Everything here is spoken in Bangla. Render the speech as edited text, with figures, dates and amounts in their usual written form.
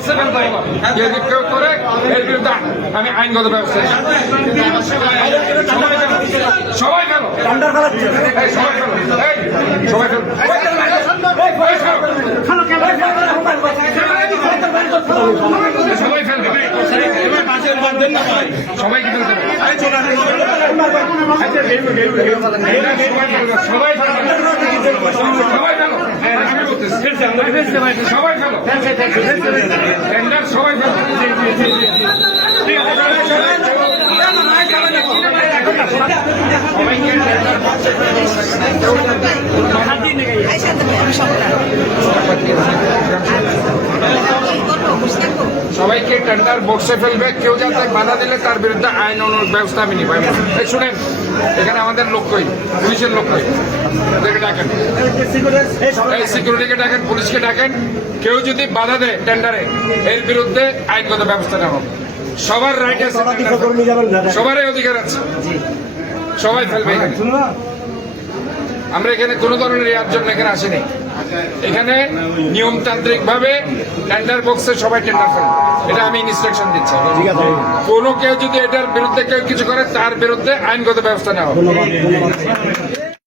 বক্সে ফেলতে হবে। যদি কেউ করে এর বিরুদ্ধে আমি আইনগত ব্যবস্থা নেব। সবাই গেল সবাই গেল সবাই ফেলবে সবাইকে ফেলতে হবে। সবাই সবাই ফেলো আমি বলতেছি সবাই ফেলো টেন্ডার সবাই ফেলো। সবাইকে টেন্ডার বক্সে ফেলবে। কেউ যাতে বাধা দিলে তার বিরুদ্ধে আইন অনুযায়ী ব্যবস্থা আমি নিব। শুনেন, এখানে আমাদের লোক কই, পুলিশের লোক কই, ওদেরকে ডাকেন, এই সিকিউরিটিকে ডাকেন, পুলিশকে ডাকেন। কেউ যদি বাধা দেয় টেন্ডারে, এর বিরুদ্ধে আইনগত ব্যবস্থা নেওয়া হবে। সবার রাইট আছে, সবারই অধিকার আছে, সবাই ফেলবে এখানে। আমরা এখানে কোনো ধরনের ইয়ার জন্য এখানে আসিনি। এখানে নিয়মতান্ত্রিক ভাবে টেন্ডার বক্সে সবাই টেন্ডার ফেলবে, এটা আমি ইনস্ট্রাকশন দিচ্ছি। কোনো কেউ যদি এটার বিরুদ্ধে কেউ কিছু করে, তার বিরুদ্ধে আইনগত ব্যবস্থা নেওয়া হবে।